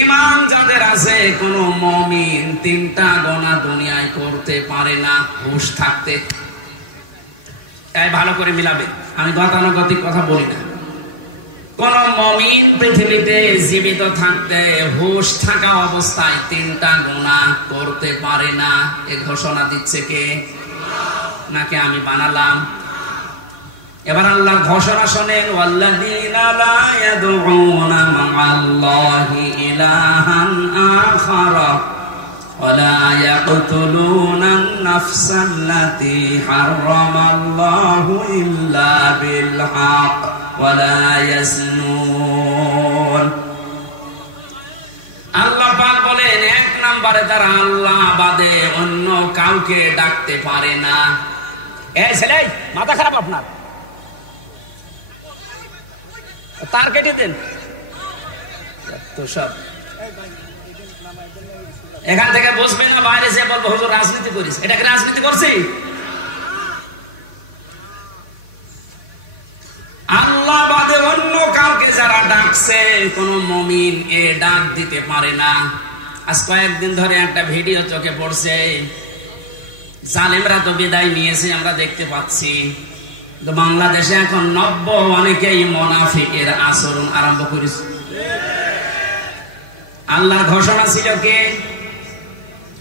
ঈমান যাদের আছে, কোন মুমিন তিনটা গুনাহ দুনিয়ায় করতে পারে না হুঁশ থাকতে। তাই ভালো করে মিলাবে, আমি গতানুগতিক কথা বলি না। কোন মুমিন পৃথিবীতে জীবিত থাকতে হুঁশ থাকা অবস্থায় তিনটা গুনাহ করতে পারে না। এ ঘোষণা দিচ্ছে কে? নাকি আমি বানালাম? এবার আল্লাহর ঘোষণা শোনেন, ওয়াল্লাযীনা লা ইয়াদউনা মা'আল্লাহি ইলাহান আখারা ওয়া লা ইয়াকতুলুনান নাফসাল্লাতী হারামাল্লাহু ইল্লা বিল হক ওয়া লা ইয়াজনুন। আল্লাহ পাক বলেন, এক নম্বরে তারা আল্লাহ বাদে অন্য কাউকে ডাকতে পারে না। এই ছেলে, মাথা খারাপ আপনার? তার কেটে দেন তো সব। এখান থেকে বসবে না, বাইরে যে বলবো হুজুর রাজনীতি করিস। এটা কি রাজনীতি করছি? আল্লাহ বাদে অন্য কাউকে যারা ডাকছে, কোন মুমিন এ ডাক দিতে পারে না। আজ কয়েকদিন ধরে একটা ভিডিও চোখে পড়ছে, জালেমরা তো বিদায় নিয়েছে আমরা দেখতে পাচ্ছি। বাংলাদেশে এখন নব্য অনেকেই মুনাফিকের আচরণ আরম্ভ করেছে। আল্লাহর ঘোষণা ছিল কি?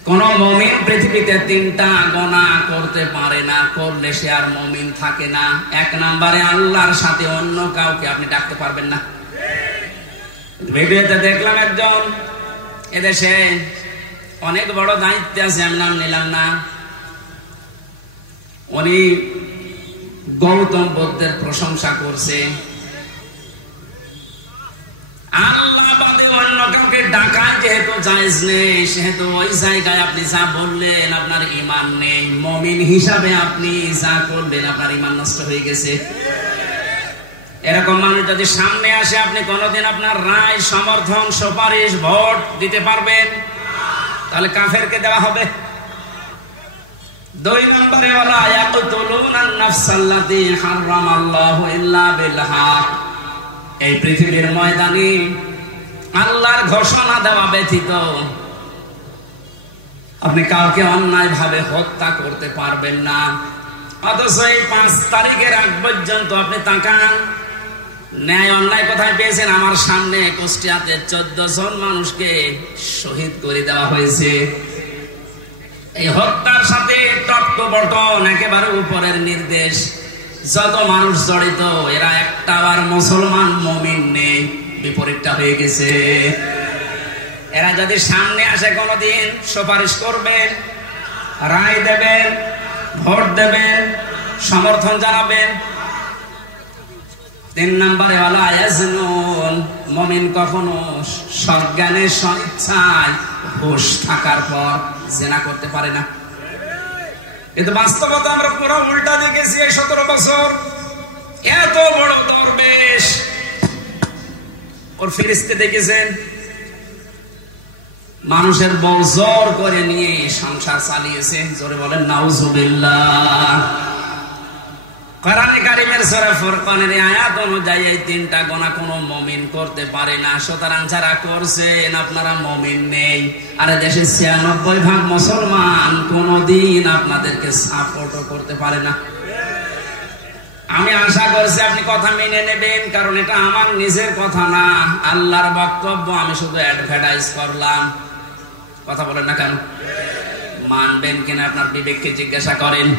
কোন মুমিন পৃথিবীতে তিনটা গুনাহ করতে পারে না, করলে সে আর মুমিন থাকে না। এক নম্বরে আল্লাহর সাথে অন্য কাউকে আপনি ডাকতে পারবেন না। ভিডিওতে দেখলাম একজন, এদেশে অনেক বড় দায়িত্বে আছে, আমি নাম নিলাম না, উনি গৌতম বুদ্ধের প্রশংসা করছে। আল্লাহ বাদে অন্য কাউকে ডাকা যেহেতু জায়েজ নেই, সেহেতু ওই জায়গায় আপনি যা বললেন আপনার ঈমান নেই। মুমিন হিসাবে আপনি যা করলেন আপনার ঈমান নষ্ট হয়ে গেছে। এরকম মানুষ যদি সামনে আসে, আপনি কোনোদিন আপনার রায়, সমর্থন, সুপারিশ, ভোট দিতে পারবেন? তাহলে কাফেরকে দেওয়া হবে। দুই নম্বরে ওয়ালা ইয়াকতুলুনান নাফসাল্লাতী হারামাল্লাহু ইল্লা বিল হক। এই পৃথিবীর ময়দানে আল্লাহর ঘোষণা দেওয়া ব্যতীত আপনি কাউকে অন্যায় ভাবে হত্যা করতে পারবেন না। অথচ এই 5 তারিখের আগ পর্যন্ত আপনি তাকান, ন্যায় অন্যায় কোথায় পেয়েছেন? আমার সামনে কুষ্টিয়াতে 14 জন মানুষকে শহীদ করে দেওয়া হয়েছে। এই হত্যার সাথে তত্ত্ববর্তন একেবারে উপরের নির্দেশ। যত মানুষ জড়িত, এরা একটা বার মুসলমান মুমিন নেই, বিপরীতটা হয়ে গেছে। এরা যদি সামনে আসে, কোনদিন সুপারিশ করবেন, রায় দেবেন, ভোট দেবেন, সমর্থন জানাবেন। 3 নম্বরে ওয়ালা ইয়াজনুন। মুমিন কখনো সজ্ঞানে স্বইচ্ছায় হুঁশ থাকার পর জিনা করতে পারে না। কিন্তু বাস্তবতা আমরা পুরো উল্টা দেখেছি। এই 17 বছর এত বড় দরবেশ, ওর ফেরেশতা দেখেছেন, মানুষের বউ জোর করে নিয়ে সংসার চালিয়েছে। জোরে বলেন নাউজুবিল্লাহ। কোরআনে কারীমের সূরা ফুরকানের আয়াত অনুযায়ী এই 3টা গুনাহ কোনো মুমিন করতে পারে না। সুতরাং যারা করছেন আপনারা মুমিন নেই। আর দেশে 96% মুসলমান কোনদিন আপনাদেরকে সাপোর্টও করতে পারে না। আমি আশা করছি আপনি কথা মেনে নেবেন, কারণ এটা আমার নিজের কথা না, আল্লাহর বক্তব্য। আমি শুধু অ্যাডভার্টাইজ করলাম। কথা বলেন না কেন? মানবেন কিনা আপনার বিবেককে জিজ্ঞাসা করেন।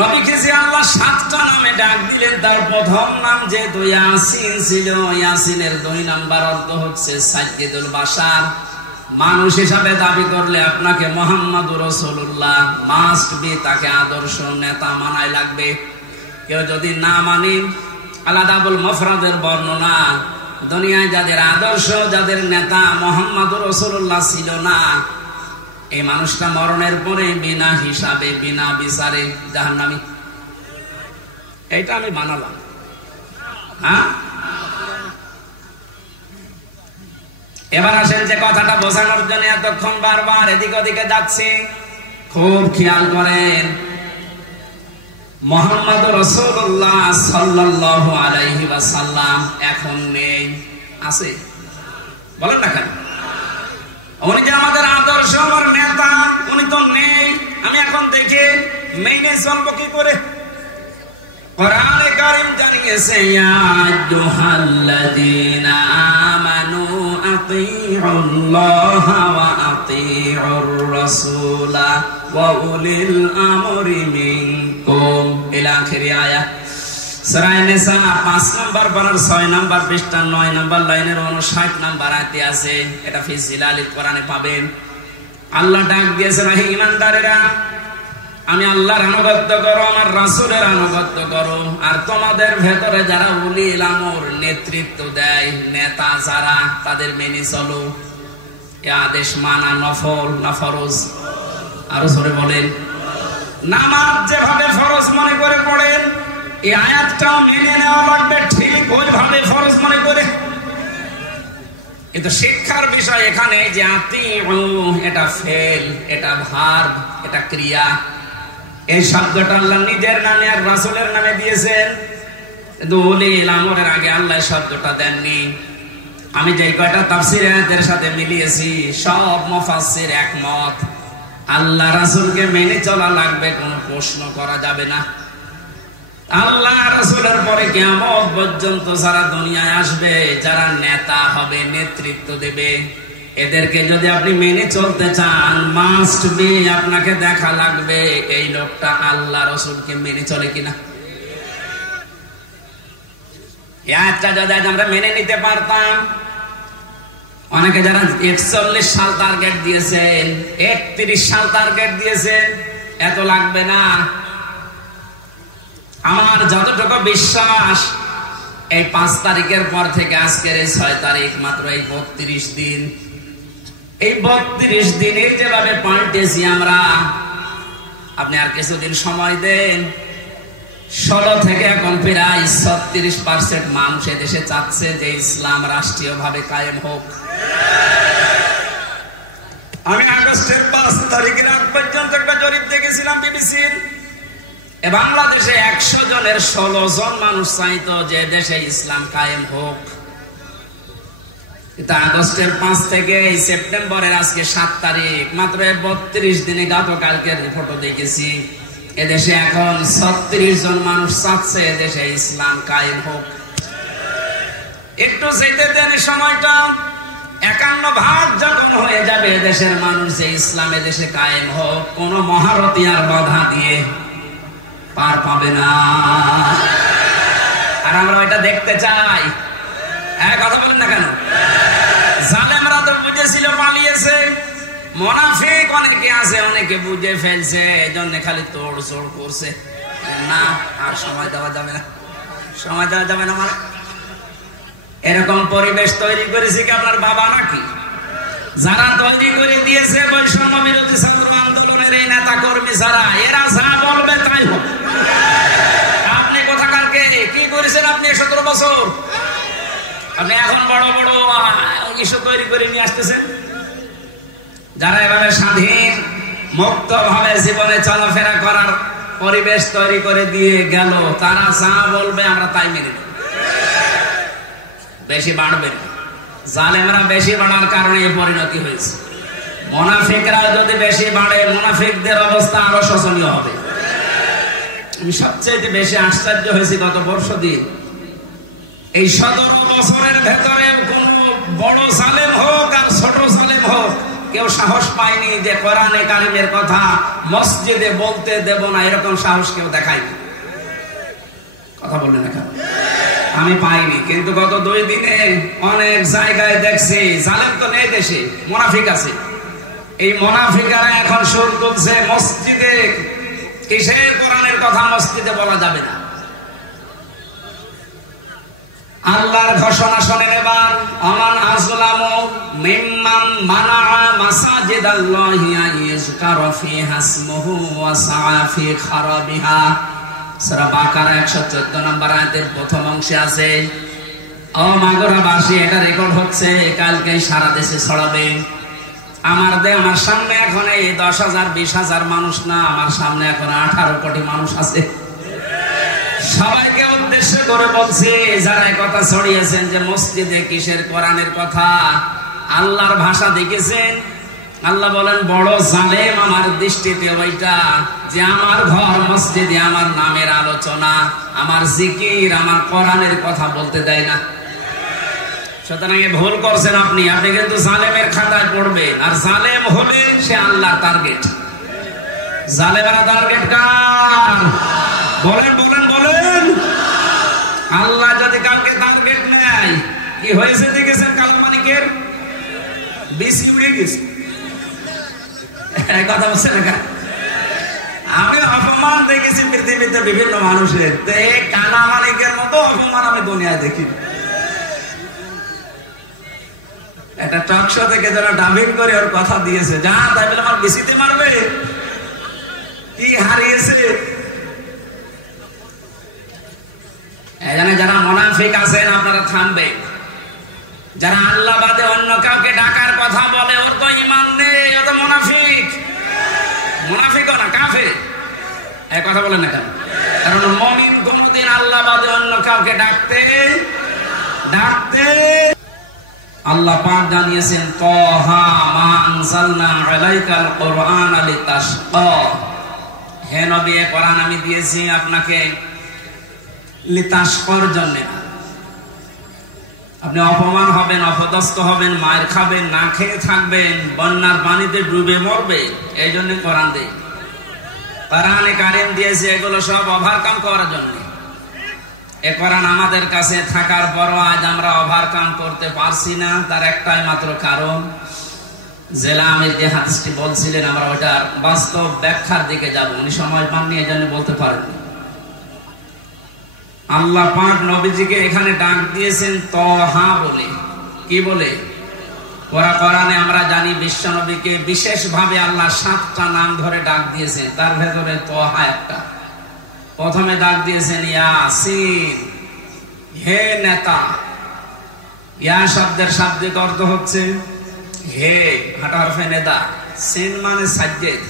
নবীকে যে আল্লাহ 7টা নামে ডাক দিলেন, তার প্রথম নাম যেহেতু ইয়াসিন ছিল, ইয়াসিনের 2 নাম্বার অর্থ হচ্ছে সাইয়্যিদুল বাশার। মানুষ হিসাবে দাবি করলে আপনাকে মুহাম্মদুর রাসূলুল্লাহ মাস্ট বি, তাকে আদর্শ নেতা মানাই লাগবে। কেউ যদি না মানেন, আলাদাবুল মুফরাদের বর্ণনা, দুনিয়ায় যাদের আদর্শ, যাদের নেতা মুহাম্মদুর রাসূলুল্লাহ ছিল না, এই মানুষটা মরণের পরে বিনা হিসাবে, বিনা বিচারে জাহান্নামী। এইটা আমি বানালাম। হ্যাঁ, এবার আসেন যে কথাটা বোঝানোর জন্য এতক্ষণ বারবার এদিক ওদিকে যাচ্ছি, খুব খেয়াল করেন। মুহাম্মদুর রাসূলুল্লাহ সাল্লাল্লাহু আলাইহি ওয়াসাল্লাম এখন নেই। আছে? বলেন না কেন? উনি যে আমাদের আদর্শ, আমার নেতা, উনি তো নেই। আমি এখন দেখে মেনে চলবো কি করে? কোরআনে কারীম জানিয়েছে, ইয়া আইয়ুহাল্লাযীনা আমানু আতিউল্লাহা ওয়া আতিউর রাসূলা ওয়া উলিল আমরি মিনকুম ইলা আখির আয়াত। সূরা নিসা 5 নম্বর পারার 6 নম্বর পৃষ্ঠা 9 নম্বর লাইনের 59 নম্বর আয়াতে আছে। এটা ফি জিলালিল কোরআনে পাবেন। আল্লাহ ডাক দিয়েছেন, হে ঈমানদারেরা, আমি আল্লাহর আনুগত্য করো, আমার রাসূলের আনুগত্য করো, আর তোমাদের ভেতরে যারা উলিল আমর নেতৃত্ব দেয়, নেতা যারা, তাদের মেনে চলো। এই আদেশ মানা নফল না ফরজ? আরো জোরে বলেন। নামাজ যেভাবে ফরজ মনে করে পড়েন, এই আয়াতটাও মেনে নেওয়া লাগবে ঠিক ওইভাবে ফরজ মনে করে। কিন্তু শিক্ষার বিষয় এখানে যে আতিউ, এটা ফেল, এটা ভার্ব, এটা ক্রিয়া। এই শব্দটা আল্লাহ নিজের নামে আর রাসূলের নামে দিয়েছেন, কিন্তু উলিল আমরের আগে আল্লাহ শব্দটা দেননি। আমি যে কয়টা তাফসীর আয়াতের সাথে মিলিয়েছি, সব মুফাসসির একমত, আল্লাহ রাসূলকে মেনে চলা লাগবে, কোনো প্রশ্ন করা যাবে না। আল্লাহ রাসূলের পরে কিয়ামত পর্যন্ত যারা দুনিয়ায় আসবে, যারা নেতা হবে, নেতৃত্ব দেবে, এদেরকে যদি আপনি মেনে চলতে চান, মাস্ট বি আপনাকে দেখা লাগবে এই লোকটা আল্লাহ রাসূলকে মেনে চলে কিনা। এটা যদি আমরা মেনে নিতে পারতাম, অনেকে যারা 41 সাল টার্গেট দিয়েছেন, 31 সাল টার্গেট দিয়েছেন, এত লাগবে না। আমার যতটুকু বিশ্বাস, এই 5 তারিখের পর থেকে আজকের এই 6 তারিখ, মাত্র এই 32 দিন, এই 32 দিনে যেভাবে পাল্টেছি আমরা, আপনি আর কিছুদিন সময় দেন, 16 থেকে এখন প্রায় 36% মানুষ এদেশে চাচ্ছে যে ইসলাম রাষ্ট্রীয় ভাবে কায়েম হোক। আমি আগস্টের 5 তারিখের আগ পর্যন্ত একটা জরিপ দেখেছিলাম বিবিসির, বাংলাদেশে 100 জনের 16 জন মানুষ চাইতো যে দেশে ইসলাম কায়েম হোক। কিন্তু আগস্টের 5 থেকে এই সেপ্টেম্বরের আজকে 7 তারিখ, মাত্র 32 দিনে গতকালকের রিপোর্টও দেখেছি, এদেশে এখন 36 জন মানুষ চাচ্ছে এদেশে ইসলাম কায়েম হোক। একটু যেতে দেন সময়টা, 51 যখন হয়ে যাবে এদেশের মানুষ যে ইসলাম এদেশে কায়েম হোক, কোন মহারথী আর বাধা দিয়ে পার পাবে না। আর আমরা ওইটা দেখতে চাই। কথা বলেন না কেন? জালেমরা তো বুঝেছিল, পালিয়েছে। মুনাফিক অনেকে আছে, অনেকে বুঝে ফেলছে, এজন্য খালি তোড়জোড় করছে। না, আর সময় দেওয়া যাবে না, সময় দেওয়া যাবে না। মানে এরকম পরিবেশ তৈরি করেছে কি আপনার বাবা নাকি? যারা তৈরি করে দিয়েছে বৈষম্য বিরোধী ছাত্র আন্দোলনের এই নেতা কর্মী যারা, এরা যা বলবে তাই হবে। আপনি কোথাকার কে? কি করেছেন আপনি 17 বছর? আপনি এখন বড় বড় ইস্যু তৈরি করে নিয়ে আসতেছেন। যারা এভাবে স্বাধীন মুক্ত ভাবে জীবনে চলাফেরা করার পরিবেশ তৈরি করে দিয়ে গেল, তারা যা বলবে আমরা তাই মেনে নেব। বেশি বাড়বেন, জালেমরা বেশি বাড়ার কারণে এই পরিণতি হয়েছে। মুনাফিকরা যদি বেশি বাড়ে, মুনাফিকদের অবস্থা আরো শোচনীয় হবে। আমি সবচেয়ে বেশি আশ্চর্য হয়েছি গত বর্ষদিন, এই 17 বছরের ভেতরে কোন বড় জালেম হোক আর ছোট জালেম হোক, কেউ সাহস পায়নি যে কোরআনে কারিমের কথা মসজিদে বলতে দেব না, এরকম সাহস কেউ দেখায়নি। কথা বললেন না কেন? আমি পাইনি। কিন্তু গত 2 দিনে অনেক জায়গায় দেখছি, জালেম তো নেই দেশে, মুনাফিক আছে। এই মুনাফিকরা এখন সুর তুলছে মসজিদে, কিসের কোরআনের কথা মসজিদে বলা যাবে না। আল্লাহর ঘোষণা শোনেন এবার, আমান আযলামু মিম্মান মানাআ মাসাজিদাল্লাহি আইয়ুযকারা ফিহা ইসমুহু ওয়া সাআ ফি খারাবিহা। সূরা বাকারা 114 নম্বর আয়াতের প্রথম অংশে আছে, ও মাগরাবাসী, এটা রেকর্ড হচ্ছে, কালকে সারা দেশে ছড়াবে। আমার সামনে এখন এই 10,000 20,000 মানুষ না, আমার সামনে এখন 18 কোটি মানুষ আছে। সবাইকে উদ্দেশ্য করে বলছি, যারা এই কথা ছড়িয়েছেন যে মসজিদে কিসের কোরআনের কথা, আল্লাহর ভাষা দেখেছেন? আল্লাহ বলেন বড় জালেম আমার দৃষ্টিতে ওইটা যে আমার ঘর মসজিদে আমার নামের আলোচনা, আমার জিকির, আমার কোরআনের কথা বলতে দেয় না। সুতরাং ভুল করছেন আপনি কিন্তু জালেমের খাতায় পড়বেন, আর জালেম হলে সে আল্লাহর টার্গেট। জালেমেরা টার্গেট কার? বলেন বলেন বলেন। আল্লাহ যদি কাউকে টার্গেট নেয়, কি হয়েছে দেখেছেন? কালামানিকের বিসি উড়ে গেছে। কথা বলছে না? আমি অপমান দেখেছি পৃথিবীতে বিভিন্ন মানুষের, কালামানিকের মতো অপমান আমি দুনিয়ায় দেখি। একটা টক শো থেকে যারা ডাবিং করে ওর কথা দিয়েছে, যা তাই বলে আমার বিসিতে মারবে, কি হারিয়েছে। এখানে যারা মুনাফিক আছেন আপনারা থামবে। যারা আল্লাহ বাদে অন্য কাউকে ডাকার কথা বলে, ওর তো ঈমান নেই, ও তো মুনাফিক। মুনাফিক না কাফের। এই কথা বলেন না কেন? কারণ মুমিন কোনদিন আল্লাহ বাদে অন্য কাউকে ডাকতে আল্লাহ পাক জানিয়েছেন তাহা মা আনজালনা আলাইকাল কুরআনা লিতাশকা। হে নবী, এই কোরআন আমি দিয়েছি আপনাকে লিতাশকার জন্য। আপনি অপমান হবেন, অপদস্থ হবেন, মায়ের খাবেন, না খেয়ে থাকবেন, বন্যার পানিতে ডুবে মরবে, এই জন্য কোরআন দেই। কোরআনে কারীম দিয়েছে এগুলো সব ওভারকাম করার জন্য। এ কোরআন আমাদের কাছে থাকার পরও আজ আমরা ওভারকাম করতে পারছি না, তার একটাই মাত্র কারণ, জেলা আমির যে হাদিসটি বলছিলেন আমরা ওটার বাস্তব ব্যাখ্যার দিকে যাব, উনি সময় পাননি এই জন্য বলতে পারেননি। আল্লাহ পাক নবীজিকে এখানে ডাক দিয়েছেন তহা বলে। কি বলে? কোরআনে আমরা জানি বিশ্ব নবীকে বিশেষ ভাবে আল্লাহ 7টা নাম ধরে ডাক দিয়েছেন, তার ভেতরে তহা একটা। প্রথমে ডাক দিয়েছেন ইয়াসিন, হে নেতা। ইয়া শব্দের শাব্দিক অর্থ হচ্ছে হে, হাঁটা হরফে নেদা। সিন মানে সাজ্জেদ।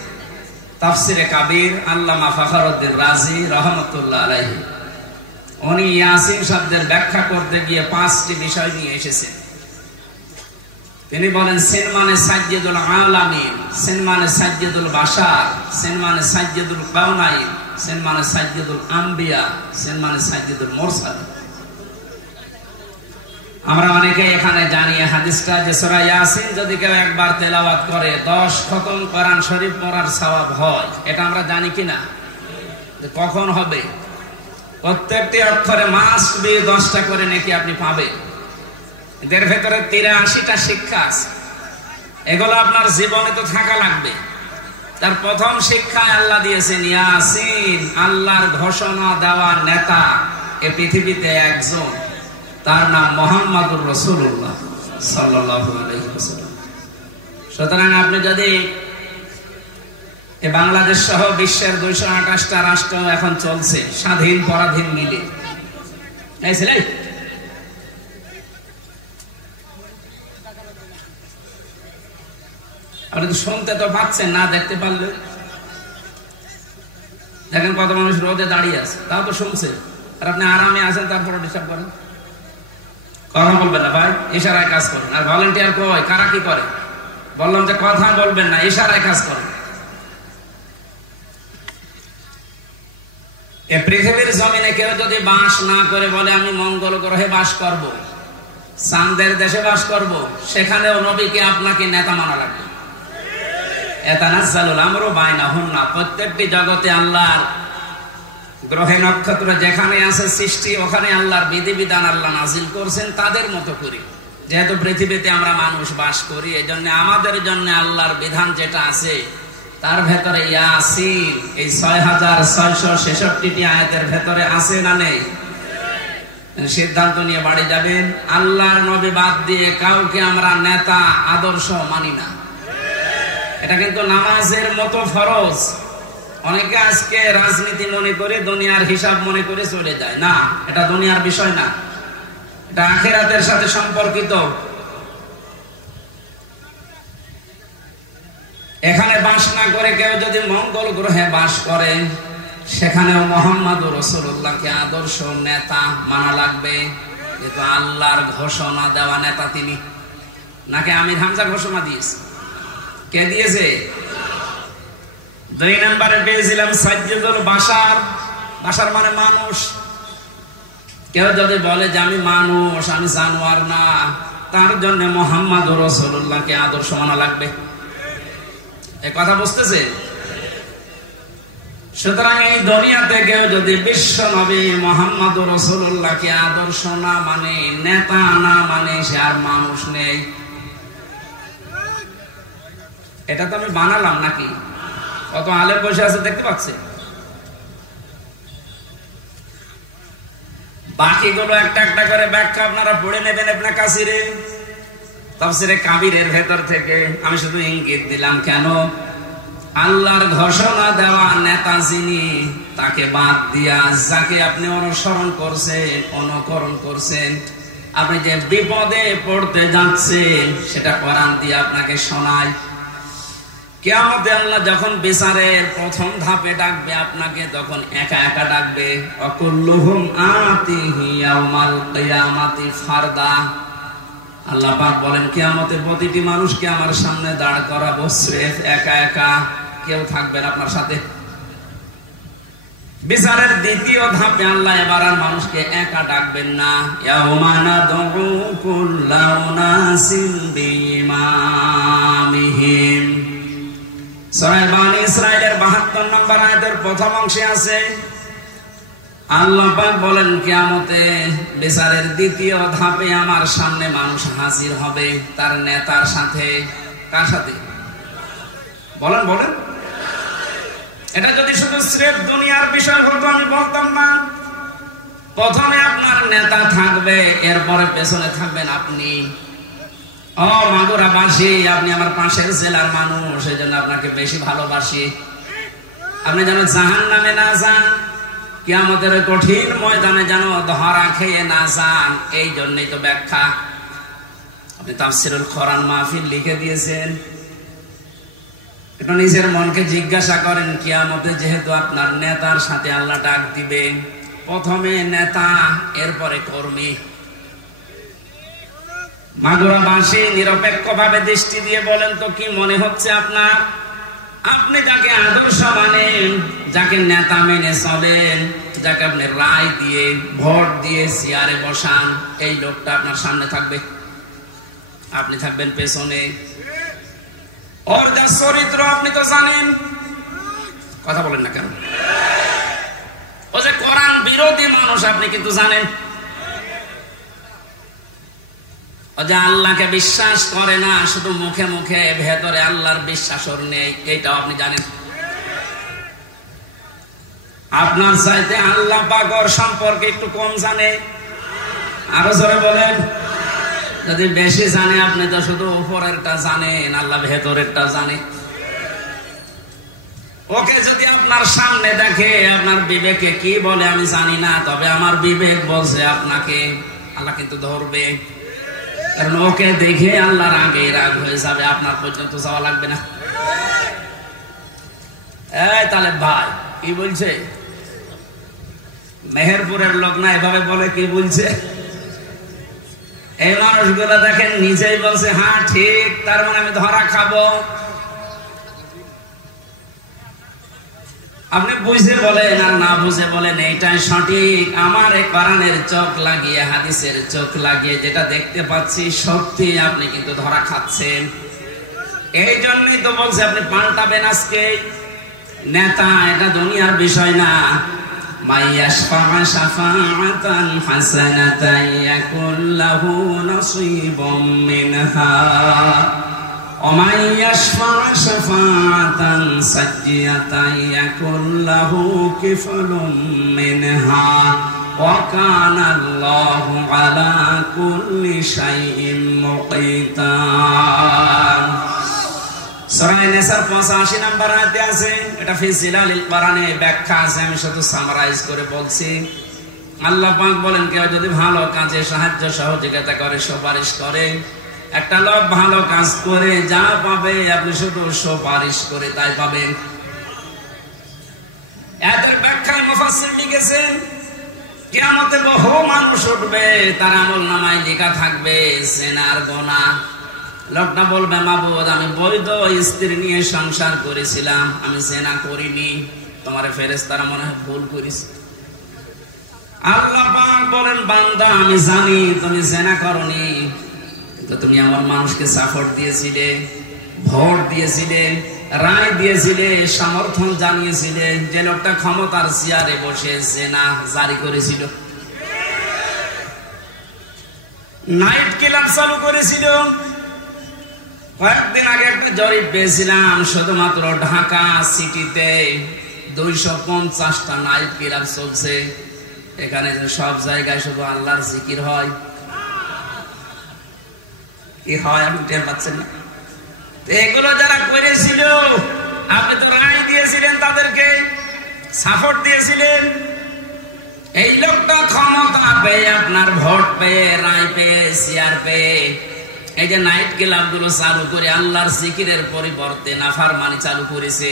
তাফসিরে কাবীর আল্লামা ফখরুদ্দিন রাজি রহমতুল্লাহ আলাইহি উনি ইয়াসিন শব্দের ব্যাখ্যা করতে গিয়ে 5টি বিষয় নিয়ে এসেছেন। তিনি বলেন সিন মানে সাজ্জেদুল আলামিন, সিন মানে সাজ্জেদুল বাশার, সিন মানে সাজ্জেদুল কাউনাইন, সিন মানে সাজ্জেদুল আম্বিয়া, সিন মানে সাজ্জেদুল মুরসালিন। আমরা অনেকে এখানে জানি হাদিসটা যে সূরা ইয়াসিন যদি কেউ একবার তেলাওয়াত করে 10 খতম কোরআন শরীফ পড়ার সওয়াব হয়। এটা আমরা জানি কিনা? কখন হবে? প্রত্যেকটি অক্ষরে মাস্ট বি 10টা করে নাকি আপনি পাবেন। এদের ভেতরে 83টা শিক্ষা আছে, এগুলো আপনার জীবনে তো থাকা লাগবে। তার প্রথম শিক্ষায় আল্লাহ দিয়েছেন ইয়াসিন, আল্লাহর ঘোষণা দেওয়া নেতা এ পৃথিবীতে একজন, তার নাম মুহাম্মাদুর রাসূলুল্লাহ সাল্লাল্লাহু আলাইহি ওয়াসাল্লাম। সুতরাং আপনি যদি বাংলাদেশ সহ বিশ্বের 228টা রাষ্ট্র এখন চলছে স্বাধীন পরাধীন মিলে, আপনি তো শুনতে তো পাচ্ছেন না, দেখতে পারলে দেখেন কত মানুষ রোদে দাঁড়িয়ে আছে, তাও তো শুনছে। আর আপনি আরামে আছেন, তারপরে ডিস্টার্ব করেন। কথা বলবেন না ভাই, ইশারায় কাজ করেন। আর ভলেন্টিয়ার কই, কারা কি করে? বললাম যে কথা বলবেন না, ইশারায় কাজ করেন। এ পৃথিবীর জমিনে কেউ যদি বাস না করে বলে আমি মঙ্গল গ্রহে বাস করব, চাঁদের দেশে বাস করব, সেখানেও নবীকে আপনাকে নেতা মানা লাগবে। এতানাজ্জালুল আমরু বাইনাহুন্না, প্রত্যেকটি জগতে আল্লাহর গ্রহে নক্ষত্র যেখানে আছে সৃষ্টি, ওখানে আল্লাহর বিধিবিধান আল্লাহ নাজিল করছেন তাদের মতো করে। যেহেতু পৃথিবীতে আমরা মানুষ বাস করি, এই জন্য আমাদের জন্য আল্লাহর বিধান যেটা আছে তার ভেতরে ইয়াসিন এই 6666টি আয়াতের ভেতরে আছে না নেই? সিদ্ধান্ত নিয়ে বাড়ি যাবেন, আল্লাহর নবী বাদ দিয়ে কাউকে আমরা নেতা আদর্শ মানি না। এটা কিন্তু নামাজের মতো ফরজ। অনেকে আজকে রাজনীতি মনে করে, দুনিয়ার হিসাব মনে করে চলে যায়। না, এটা দুনিয়ার বিষয় না, এটা আখিরাতের সাথে সম্পর্কিত। এখানে বাস না করে কেউ যদি মঙ্গল গ্রহে বাস করে, সেখানেও মুহাম্মদুর রাসূলুল্লাহকে আদর্শ নেতা মানা লাগবে। কিন্তু আল্লাহর ঘোষণা দেওয়া নেতা তিনি, নাকি আমির হামজা ঘোষণা দিয়েছে? কে দিয়েছে? 2 নম্বরে পেয়েছিলাম সাজ্জাদুল বাশার। বাশার মানে মানুষ। কেউ যদি বলে যে আমি মানুষ, আমি জানোয়ার না, তার জন্য মুহাম্মদুর রাসূলুল্লাহকে আদর্শ মানা লাগবে। এই কথা বুঝতেছে? সুতরাং এই দুনিয়াতে কেউ যদি বিশ্ব নবী মুহাম্মদুর রাসূলুল্লাহকে আদর্শ না মানে, নেতা না মানে, সে আর মানুষ নেই। এটা তো আমি বানালাম নাকি? কত আলেম বসে আছে দেখতে পাচ্ছে। বাকিগুলো একটা একটা করে ব্যাখ্যা আপনারা পড়ে নেবেন ইবনে কাসিরে, তাফসিরে কাবীরের ভেতর থেকে। আমি শুধু ইঙ্গিত দিলাম। কেন? আল্লাহর ঘোষণা দেওয়া নেতা যিনি, তাকে বাদ দিয়া যাকে আপনি অনুসরণ করছেন, অনুকরণ করছেন, আপনি যে বিপদে পড়তে যাচ্ছেন সেটা কোরআন দিয়ে আপনাকে শোনায়। কিয়ামতে আল্লাহ যখন বিচারের প্রথম ধাপে ডাকবে আপনাকে, তখন একা একা ডাকবে। অকুল্লুহুম আতিহি ইয়াউমাল কিয়ামাতি ফারদা। আল্লাহ পাক বলেন কিয়ামতে প্রতিটি মানুষকে আমার সামনে দাঁড় করাবো স্রেফ একা একা, কেউ থাকবে না আপনার সাথে। বিচারের দ্বিতীয় ধাপে আল্লাহ এবার আর মানুষকে একা ডাকবেন না। ইয়াউমা নাদউ কুল্লা উনাসিন বিইমামিহিম। সূরা বানী ইসরাঈলের ৭২ নম্বর আয়াতের প্রথম অংশে আছে, আল্লাহ পাক বলেন কিয়ামতে বিচারের দ্বিতীয় ধাপে আমার সামনে মানুষ হাজির হবে তার নেতার সাথে। কার সাথে? বলেন বলেন। এটা যদি শুধু স্রেফ দুনিয়ার বিষয় হতো আমি বলতাম না। প্রথমে আপনার নেতা থাকবে, এরপরে পেছনে থাকবেন আপনি। ও মাগুরাবাসী, আপনি আমার পাশের জেলার মানুষ, এই জন্য আপনাকে বেশি ভালোবাসি। আপনি যেন জাহান্নামে না যান, কিয়ামতের কঠিন ময়দানে যেন ধরা খেয়ে না যান, এই জন্যই তো ব্যাখ্যা। আপনি তাফসীরুল কোরআন মাহফিল লিখে দিয়েছেন। একটু নিজের মনকে জিজ্ঞাসা করেন, কিয়ামতে যেহেতু আপনার নেতার সাথে আল্লাহ ডাক দিবে, প্রথমে নেতা, এরপরে কর্মী। মাগুরাবাসী নিরপেক্ষ ভাবে দৃষ্টি দিয়ে বলেন তো কি মনে হচ্ছে আপনার? আপনি যাকে আদর্শ মানেন, যাকে নেতা মেনে চলেন, যাকে আপনি রায় দিয়ে ভোট দিয়ে চেয়ারে বসান, এই লোকটা আপনার সামনে থাকবে, আপনি থাকবেন পেছনে। ওর যা চরিত্র আপনি তো জানেন। কথা বলেন না কেন? ও যে কোরআন বিরোধী মানুষ আপনি কিন্তু জানেন। ও যে আল্লাহকে বিশ্বাস করে না, শুধু মুখে মুখে, ভেতরে আল্লাহর বিশ্বাস ওর নেই, এইটাও আপনি জানেন। আপনার চাইতে আল্লাহ পাক ওর সম্পর্কে একটু কম জানে। আরো জোরে বলেন। যদি বেশি জানে, আপনি তো শুধু উপরেরটা জানেন, আল্লাহ ভেতরেরটা জানে। ওকে যদি আপনার সামনে দেখে, আপনার বিবেকে কি বলে আমি জানি না, তবে আমার বিবেক বলছে আপনাকে, আল্লাহ কিন্তু ধরবে। কারণ ওকে দেখে আল্লাহর আগে রাগ হয়ে যাবে, আপনার পর্যন্ত যাওয়া লাগবে না। এই তাহলে ভাই কি বলছে? মেহেরপুরের লোক না এভাবে বলে, কি বলছে? এই মানুষগুলো দেখেন নিজেই বলছে হ্যাঁ ঠিক, তার মানে আমি ধরা খাবো। আপনি বুঝে বলেন আর না বুঝে বলেন এইটাই সঠিক। আমার এই কোরআনের চোখ লাগিয়ে, হাদিসের চোখ লাগিয়ে যেটা দেখতে পাচ্ছি সত্যি, আপনি কিন্তু ধরা খাচ্ছেন। এই জন্যই তো বলছে আপনি পাল্টাবেন আজকে। নেতা এটা দুনিয়ার বিষয় না। মাইয়াশফা শাফাআতান হাসানাতান ইয়াকুল লাহু নাসীবুম মিনহা ওয়া মাইয়াশফা শাফাআতান সাজ্জিয়াতান ইয়াকুল লাহু কিফলুম মিনহা ওয়া কানা আল্লাহু আলা কুল্লি শাইইন মুকিতা। সূরা নিসার 85 নম্বর আয়াতে আছে, এটা ফি জিলালিল কোরআনে ব্যাখ্যা আছে, আমি শুধু সামারাইজ করে বলছি। আল্লাহ পাক বলেন কেউ যদি ভালো কাজে সাহায্য সহযোগিতা করে, সুপারিশ করে, একটা লোক ভালো কাজ করে যা পাবে আপনি শুধু সুপারিশ করে তাই পাবেন। এর ব্যাখ্যা এলাকায় মুফাসসির লিখেছেন কিয়ামতে বহু মানুষ উঠবে, তার আমলনামায় লেখা থাকবে জিনার গুনাহ। লোকটা বলবে, মাবুদ আমি বৈধ স্ত্রী নিয়ে সংসার করেছিলাম, আমি জিনা করিনি। তোমার ফেরেশতারা মনে হয় ভুল করেছে। আল্লাহ পাক বলেন, বান্দা আমি জানি তুমি জিনা করনি, কিন্তু তুমি আমার মানুষকে সাপোর্ট দিয়েছিলে, ভোট দিয়েছিলে, রায় দিয়েছিলে, সমর্থন জানিয়েছিলে। যে লোকটা ক্ষমতার চেয়ারে বসে জিনা জারি করেছিল, নাইট ক্লাব চালু করেছিল। কয়েকদিন আগে একটা জরিপ পেয়েছিলাম, শুধুমাত্র ঢাকা সিটিতে 250টা নাইট ক্লাব চলছে। এখানে সব জায়গায় শুধু আল্লাহর জিকির হয়, কি হয় আপনি টের পাচ্ছেন না? এগুলো যারা করেছিল, আপনি তো রায় দিয়েছিলেন, তাদেরকে সাপোর্ট দিয়েছিলেন। এই লোকটা ক্ষমতা পেয়ে, আপনার ভোট পেয়ে, রায় পেয়ে, চেয়ার পেয়ে এই যে নাইট ক্লাব গুলো চালু করে আল্লাহর জিকিরের পরিবর্তে নাফরমানি চালু করেছে।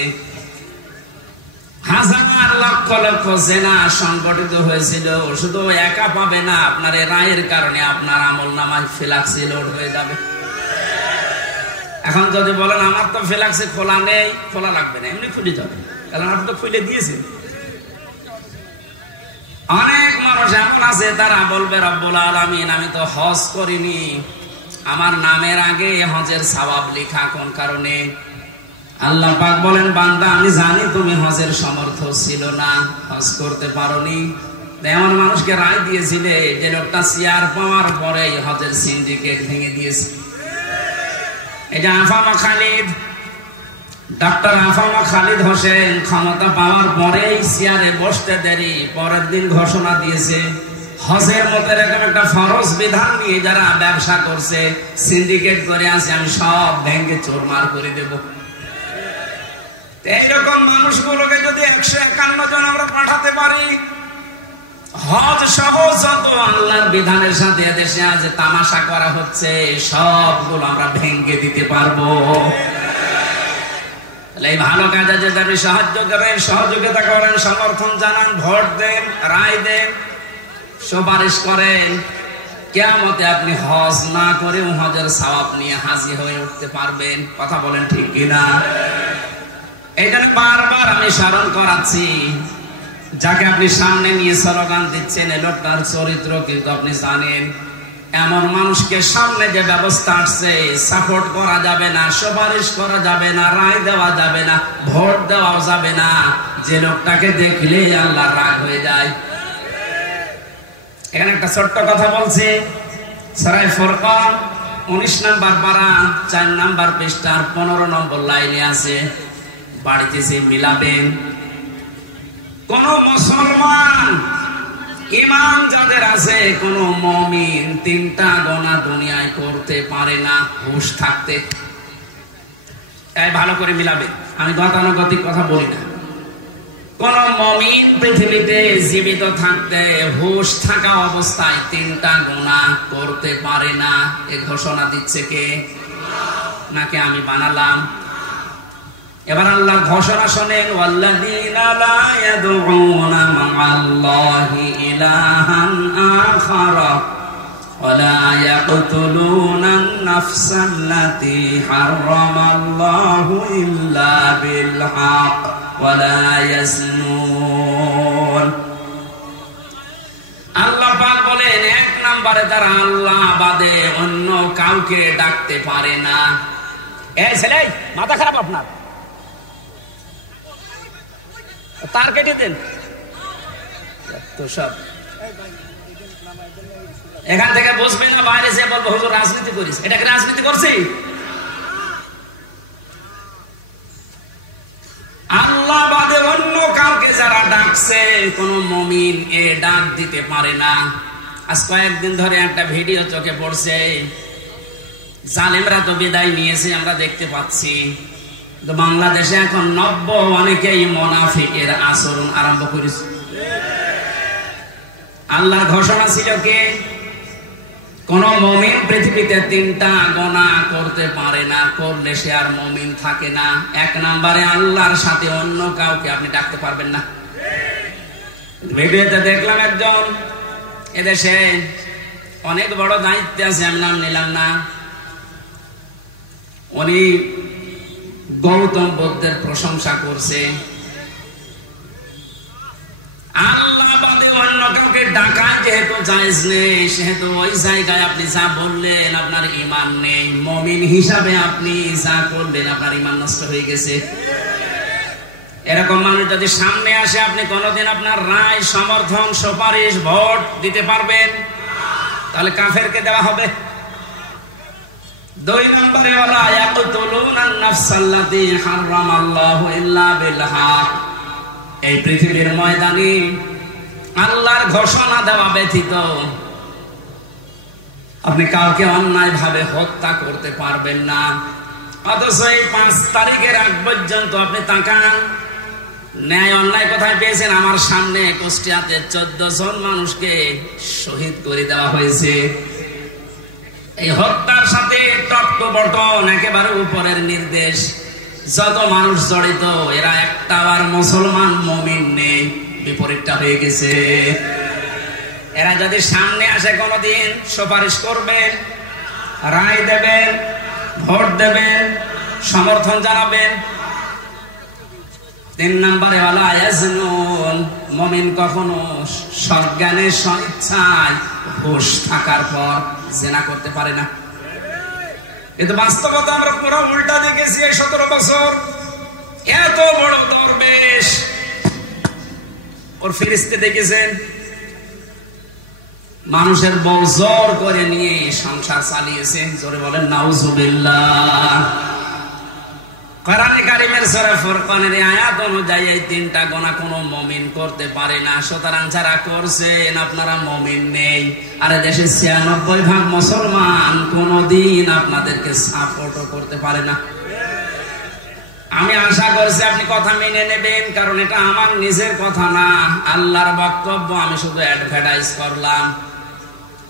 হাজার লক্ষ লক্ষ জিনা সংগঠিত হয়েছিল। শুধু একা পাবে না, আপনার এই রায়ের কারণে আপনার আমলনামায় ফ্ল্যাক্সি লোড হয়ে যাবে। এখন যদি বলেন আমার তো ফ্ল্যাক্সি খোলা নেই, খোলা লাগবে না, এমনি খুলে যাবে, কারণ আপনি তো খুলে দিয়েছেন। অনেক মানুষ এমন আছে তারা বলবে, রব্বুল আলামিন আমি তো হজ করিনি, আমার নামের আগে হজের সওয়াব লেখা, কোন কারণে? আল্লাহ পাক বলেন, বান্দা আমি জানি তুমি হজের সমর্থ ছিল না, হজ করতে পারোনি। এমন মানুষকে রায় দিয়েছিলে যে লোকটা চেয়ার পাওয়ার পরে হজের সিন্ডিকেট ভেঙে দিয়েছে। এই যে আফামা খালিদ, ডক্টর আফামা খালিদ হোসেন ক্ষমতা পাওয়ার পরেই চেয়ারে বসতে দেরি, পরের দিন ঘোষণা দিয়েছে হজের মতো এরকম একটা ফরজ বিধান নিয়ে যারা ব্যবসা করছে, সিন্ডিকেট করে আছে, আমি সব ব্যাংকে চোরমার করে দেব। এইরকম মানুষগুলোকে যদি 151 জন আমরা পাঠাতে পারি, হজ সহ যত আল্লাহর বিধানের সাথে দেশে আজ তামাশা করা হচ্ছে সবগুলো আমরা ভেঙে দিতে পারবো। এই ভালো কাজে যদি আপনি সাহায্য করেন, সহযোগিতা করেন, সমর্থন জানান, ভোট দেন, রায় দেন, সুপারিশ করেন, কিয়ামতে আপনি হজ না করেও হজের সওয়াব নিয়ে হাজির হয়ে উঠতে পারবেন। কথা বলেন ঠিক কিনা? এই জন্য বারবার আমি স্মরণ করাচ্ছি, যাকে আপনি সামনে নিয়ে স্লোগান দিচ্ছেন এই লোকটার চরিত্র কিন্তু আপনি জানেন। এমন মানুষকে সামনে যে ব্যবস্থা আসছে, সাপোর্ট করা যাবে না, সুপারিশ করা যাবে না, রায় দেওয়া যাবে না, ভোট দেওয়া যাবে না। যে লোকটাকে দেখলে আল্লাহ রাগ হয়ে যায়। এখানে একটা ছোট্ট কথা বলছি, সূরা ফুরকান 19 নম্বর পারা 4 নম্বর পৃষ্ঠার 15 নম্বর লাইনে আছে, বাড়িতে সে মিলাবেন। কোন মুসলমান ঈমান যাদের আছে, কোন মুমিন 3টা গুনাহ দুনিয়ায় করতে পারে না হুঁশ থাকতে। এই ভালো করে মিলাবেন, আমি গতানুগতিক কথা বলি না। কোন মুমিন পৃথিবীতে জীবিত থাকতে হুঁশ থাকা অবস্থায় 3টা গুনাহ করতে পারে না। এই ঘোষণা দিচ্ছে কে? নাকি আমি বানালাম? এবার আল্লাহর ঘোষণা শোনেন, ওয়াল্লাযীনা লা ইয়াদউনা মা'আল্লাহি ইলাহান আখারা ওয়া লা ইয়াকতুলুনান নাফসাল্লাতী হারামাল্লাহু ইল্লা বিল হক ওয়া লা ইয়াজনুন। আল্লাহ পাক বলেন, 1 নম্বরে তারা আল্লাহ বাদে অন্য কাউকে ডাকতে পারে না। এই ছেলে, মাথা খারাপ আপনার? তার কেটে দেন তো সব। এখান থেকে বসবে না, বাইরে যে বলবো হুজুর রাজনীতি করিস। এটা কি রাজনীতি করছি? আল্লাহ বাদে অন্য কাউকে যারা ডাকছে, কোন মুমিন এ ডাক দিতে পারে না। আজ কয়েকদিন ধরে একটা ভিডিও চোখে পড়ছে, জালেমরা তো বিদায় নিয়েছে আমরা দেখতে পাচ্ছি, তো বাংলাদেশে এখন নব্য অনেকেই মুনাফিকের আচরণ আরম্ভ করেছে। আল্লাহর ঘোষণা ছিল কি? কোন মুমিন পৃথিবীতে 3টা গুনাহ করতে পারে না, করলে সে আর মুমিন থাকে না। 1 নম্বরে আল্লাহর সাথে অন্য কাউকে আপনি ডাকতে পারবেন না। ভিডিওতে দেখলাম একজন এদেশে অনেক বড় দায়িত্বে আছে, আমি নাম নিলাম না, উনি গৌতম বুদ্ধের প্রশংসা করছে। আল্লাহ বাদে অন্য কাউকে ডাকায় যেহেতু জায়েজ নেই, সেহেতু ওই জায়গায় আপনি যা বললেন আপনার ঈমান নেই। মুমিন হিসাবে আপনি যা করলেন আপনার ঈমান নষ্ট হয়ে গেছে। এরকম মানুষ যদি সামনে আসে, আপনি কোনদিন আপনার রায়, সমর্থন, সুপারিশ, ভোট দিতে পারবেন? তাহলে কাফেরকে দেওয়া হবে। 2 নম্বরে ওয়ালা ইয়াকতুলুনান নাফসাল্লাতী হারামাল্লাহু ইল্লা বিল হক। এই পৃথিবীর ময়দানে আল্লাহর ঘোষণা দেওয়া ব্যতীত আপনি কাউকে অন্যায় ভাবে হত্যা করতে পারবেন না। অথচ এই 5 তারিখের আগ পর্যন্ত আপনি তাকান, ন্যায় অন্যায় কোথায় পেয়েছেন? আমার সামনে কুষ্টিয়াতে 14 জন মানুষকে শহীদ করে দেওয়া হয়েছে। এই হত্যার সাথে টপ বটন একেবারে উপরের নির্দেশ। যত মানুষ জড়িত এরা একটা আর মুসলমান মুমিন নেই, বিপরীতটা হয়ে গেছে। এরা যদি সামনে আসে কোনদিন সুপারিশ করবেন, রায় দেবেন, ভোট দেবেন, সমর্থন জানাবেন। 3 নম্বরে ওয়ালা ইয়াজনুন, মুমিন কখনো সজ্ঞানে স্বেচ্ছায় হুঁশ থাকার পর জিনা করতে পারে না। কিন্তু বাস্তবতা আমরা পুরো উল্টা দেখেছি। এই 17 বছর এত বড় দরবেশ, ওর ফেরেশতা দেখেছেন মানুষের বউ জোর করে নিয়ে সংসার চালিয়েছেন। জোরে বলেন নাউজুবিল্লাহ। কোরআনে কারীমের সূরা ফুরকানের আয়াত অনুযায়ী এই 3টা গুনাহ কোনো মুমিন করতে পারে না। সুতরাং যারা করছেন আপনারা মুমিন নেই। আর দেশে 96% মুসলমান কোনদিন আপনাদেরকে সাপোর্টও করতে পারে না। আমি আশা করছি আপনি কথা মেনে নেবেন, কারণ এটা আমার নিজের কথা না, আল্লাহর বক্তব্য। আমি শুধু অ্যাডভার্টাইজ করলাম।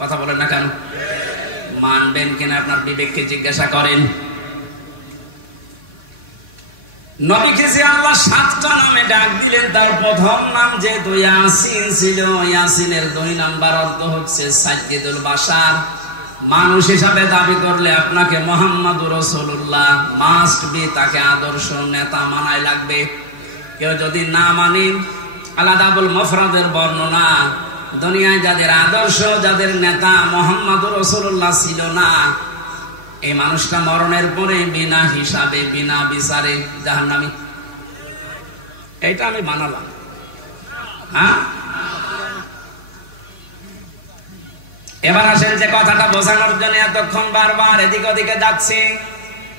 কথা বলেন না কেন? মানবেন কিনা আপনার বিবেককে জিজ্ঞাসা করেন। নবীকে যে আল্লাহ 7টা নামে ডাক দিলেন, তার প্রথম নাম যেহেতু ইয়াসিন ছিল, ইয়াসিনের 2 নাম্বার অর্থ হচ্ছে সাইয়্যিদুল বাশার। মানুষ হিসাবে দাবি করলে আপনাকে মুহাম্মাদুর রাসূলুল্লাহ মাস্ট বি, তাকে আদর্শ নেতা মানাই লাগবে। কেউ যদি না মানে, আলাদাবুল মুফরাদের বর্ণনা, দুনিয়ায় যাদের আদর্শ, যাদের নেতা মুহাম্মাদুর রাসূলুল্লাহ ছিল না, এই মানুষটা মরণের পরে বিনা হিসাবে, বিনা বিচারে জাহান্নামী। এইটা আমি বানালাম। হ্যাঁ, এবার আসেন যে কথাটা বোঝানোর জন্য এতক্ষণ বারবার এদিক ওদিকে যাচ্ছি,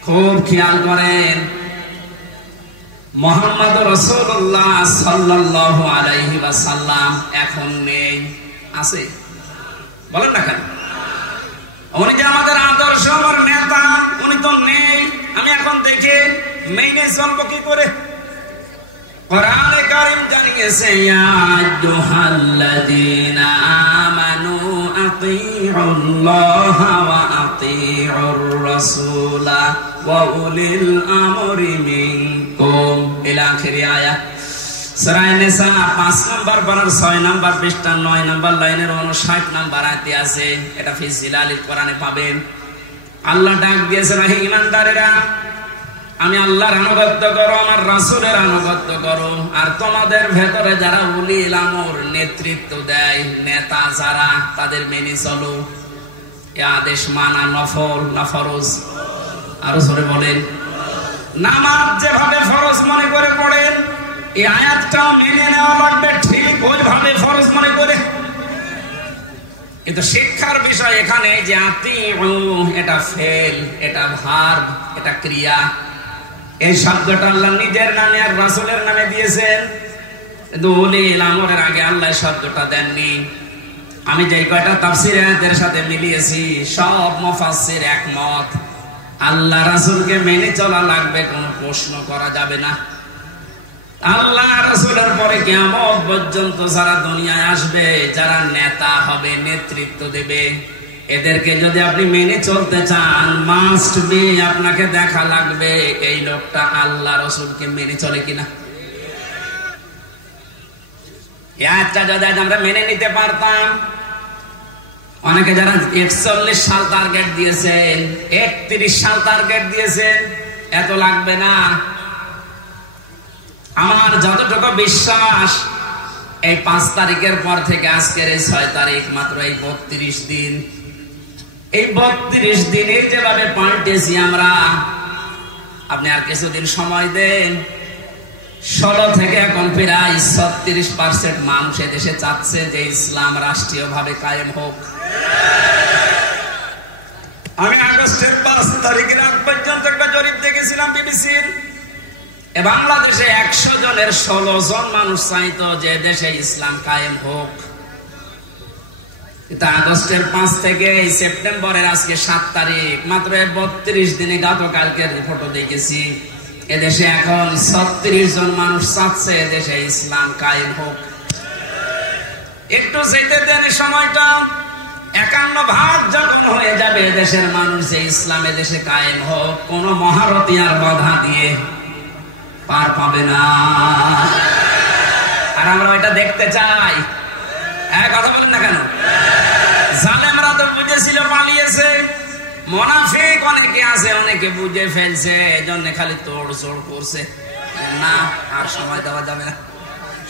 খুব খেয়াল করেন। মুহাম্মদুর রাসূলুল্লাহ সাল্লাল্লাহু আলাইহি ওয়াসাল্লাম এখন নেই, আছে? বলেন না কেন? উনি যে আমাদের আদর্শ, আমার নেতা, উনি তো নেই। আমি এখন দেখে মেনে চলবো কি করে? কোরআনে কারীম জানিয়েছে, ইয়া আইয়ুহাল্লাযীনা আমানু আতিউল্লাহা ওয়া আতিউর রাসূলা ওয়া উলিল আমরি মিনকুম ইলা আখির আয়াত। সূরা নিসা 5 নম্বর পারার 6 নম্বর পৃষ্ঠা 9 নম্বর লাইনের 59 নম্বর আয়াতে আছে। এটা ফি জিলালিল কোরআনে পাবেন। আল্লাহ ডাক দিয়েছেন, হে ঈমানদারেরা, আমি আল্লাহর আনুগত্য করো, আমার রাসূলের আনুগত্য করো, আর তোমাদের ভেতরে যারা উলিল আমর, নেতৃত্ব দেয়, নেতা যারা, তাদের মেনে চলো। এই আদেশ মানা নফল না ফরজ? আরো জোরে বলেন। নামাজ যেভাবে ফরজ মনে করে পড়েন, এই আয়াতটাও মেনে নেওয়া লাগবে ঠিক ওইভাবে ফরজ মনে করে। কিন্তু শিক্ষার বিষয় এখানে যে আতিউ, এটা ফেল, এটা ভার্ব, এটা ক্রিয়া। এই শব্দটা আল্লাহ নিজের নামে আর রাসূলের নামে দিয়েছেন, কিন্তু উলিল আমরের আগে আল্লাহ শব্দটা দেননি। আমি যে কয়টা তাফসীর আয়াতের সাথে মিলিয়েছি, সব মুফাসসির একমত, আল্লাহ রাসূলকে মেনে চলা লাগবে, কোনো প্রশ্ন করা যাবে না। আল্লাহ রাসূলের পরে কিয়ামত পর্যন্ত যারা দুনিয়ায় আসবে, যারা নেতা হবে, নেতৃত্ব দেবে, এদেরকে যদি আপনি মেনে চলতে চান, মাস্ট বি, আপনাকে দেখা লাগবে এই লোকটা আল্লাহ রাসূলকে মেনে চলে কিনা। আয়াতটা যদি আমরা মেনে নিতে পারতাম, অনেকে যারা 41 সাল টার্গেট দিয়েছেন, 31 সাল টার্গেট দিয়েছেন, এত লাগবে না। আমার যতটুকু বিশ্বাস, এই 5 তারিখের পর থেকে আজকের এই 6 তারিখ, মাত্র এই 32 দিন, এই 32 দিনে যেভাবে পাল্টেছি আমরা, আপনি আর কিছুদিন সময় দেন, 16 থেকে এখন প্রায় 36% মানুষ এদেশে চাচ্ছে যে ইসলাম রাষ্ট্রীয় ভাবে কায়েম হোক। আমি আগস্টের 5 তারিখের আগ পর্যন্ত একটা জরিপ দেখেছিলাম বিবিসির, বাংলাদেশে 100 জনের 16 জন মানুষ চাইতো যে দেশে ইসলাম কায়েম হোক। কিন্তু আগস্টের 5 থেকে এই সেপ্টেম্বরের আজকে 7 তারিখ, মাত্র 32 দিনে গতকালকের রিপোর্টও দেখেছি, এদেশে এখন 36 জন মানুষ চাচ্ছে এদেশে ইসলাম কায়েম হোক। একটু যেতে দেন সময়টা, 51 যখন হয়ে যাবে দেশের মানুষ যে ইসলাম এদেশে কায়েম হোক, কোন মহারথী আর বাধা দিয়ে পার পাবে না। আর আমরা এটা দেখতে চাই। কথা বলেন না কেন? জালেমরা তো বুঝেছিল, পালিয়েছে। মুনাফিক অনেকে আছে, অনেকে বুঝে ফেলছে, এজন্য খালি তোড়জোড় করছে। না, আর সময় দেওয়া যাবে না,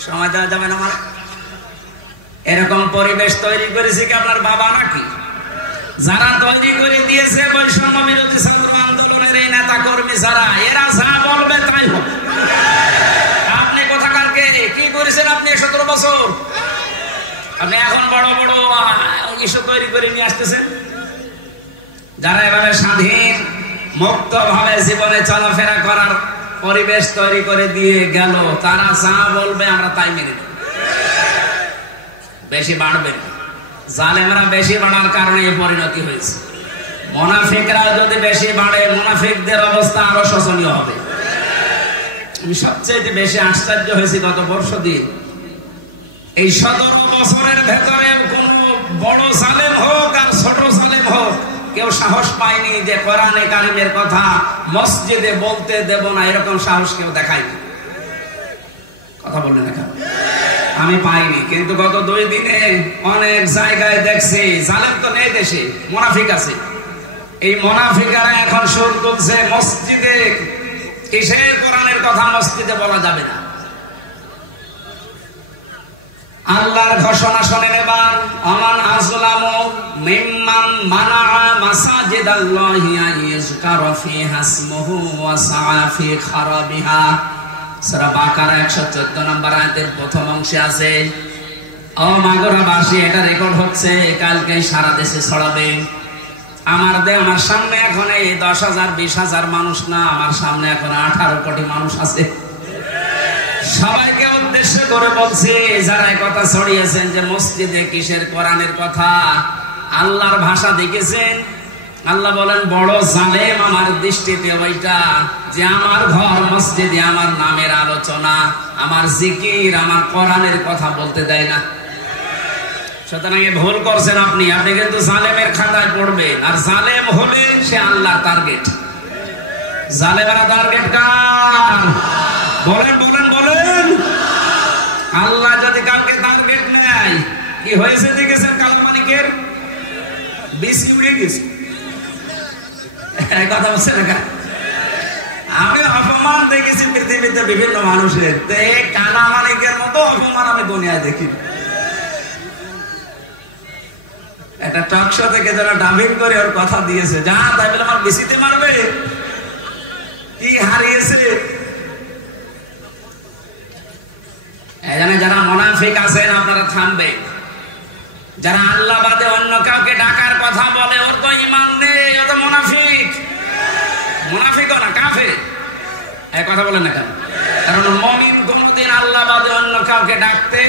সময় দেওয়া যাবে না। মানে এরকম পরিবেশ তৈরি করেছে কি আপনার বাবা নাকি? যারা তৈরি করে দিয়েছে বৈষম্য বিরোধী ছাত্র আন্দোলনের এই নেতা কর্মী যারা, এরা যা বলবে তাই হবে। আপনি কোথাকার কে? কি করেছেন আপনি 17 বছর? আপনি এখন বড় বড় ইস্যু তৈরি করে নিয়ে আসতেছেন। যারা এভাবে স্বাধীন মুক্ত ভাবে জীবনে চলাফেরা করার পরিবেশ তৈরি করে দিয়ে গেল, তারা যা বলবে আমরা তাই মেনে নেব। বেশি বাড়বেন, জালেমরা বেশি বাড়ার কারণে এই পরিণতি হয়েছে। মুনাফিকরা যদি বেশি বাড়ে, মুনাফিকদের অবস্থা আরো শোচনীয় হবে। আমি সবচেয়ে বেশি আশ্চর্য হয়েছি গত বর্ষ দিন, এই 17 বছরের ভেতরে কোন বড় জালেম হোক আর ছোট জালেম হোক, কেউ সাহস পায়নি যে কোরআনে কারিমের কথা মসজিদে বলতে দেব না, এরকম সাহস কেউ দেখায়নি। কথা বললেন না? আমি পাইনি। কিন্তু গত 2 দিনে অনেক জায়গায় দেখছি, জালেম তো নেই দেশে, মুনাফিক আছে। এই মুনাফিকরা এখন সুর তুলছে মসজিদে, কিসের কোরআনের কথা মসজিদে বলা যাবে না। আল্লাহর ঘোষণা শোনেন এবার, আমান আযলামু মিম্মান মানাআ মাসাজিদাল্লাহি আইয়ুযকারা ফিহা ইসমুহু ওয়া সাআ ফি খারাবিহা। সূরা বাকারা 114 নম্বর আয়াতের প্রথম অংশে আছে, ও মাগুরাবাসী, এটা রেকর্ড হচ্ছে, কালকে সারা দেশে ছড়াবে। আমার সামনে এখন এই 10,000 20,000 মানুষ না, আমার সামনে এখন 18 কোটি মানুষ আছে। সবাইকে উদ্দেশ্য করে বলছি, যারা এই কথা ছড়িয়েছেন যে মসজিদে কিসের কোরআনের কথা, আল্লাহর ভাষা দেখেছেন? আল্লাহ বলেন, বড় জালেম আমার দৃষ্টিতে ওইটা যে আমার ঘর মসজিদে আমার নামের আলোচনা, আমার জিকির, আমার কোরআনের কথা বলতে দেয় না। সুতরাং ভুল করছেন আপনি কিন্তু জালেমের খাতায় পড়বেন। আর জালেম হলে সে আল্লাহর টার্গেট। জালেমেরা টার্গেট কার? বলেন বলেন বলেন। আল্লাহ যদি কাউকে টার্গেট নেয়, কি হয়েছে দেখেছেন? কালমানিকের বেশি উড়ে গেছে। কথা বলছে না? আমি অপমান দেখেছি পৃথিবীতে বিভিন্ন মানুষের, কালামানিকের মতো অপমান আমি দুনিয়ায় দেখি। একটা টক শো থেকে যারা ডাবিং করে ওর কথা দিয়েছে, যা তাই বলে আমার বেশিতে মারবে, কি হারিয়েছে। এখানে যারা মুনাফিক আছেন আপনারা থামবে। যারা আল্লাহ বাদে অন্য কাউকে ডাকার কথা বলে, ওর তো ঈমান নেই, ও তো মুনাফিক। মুনাফিকও না, কাফের। এই কথা বলেন না কেন? কারণ মুমিন কোনদিন আল্লাহ বাদে অন্য কাউকে ডাকতে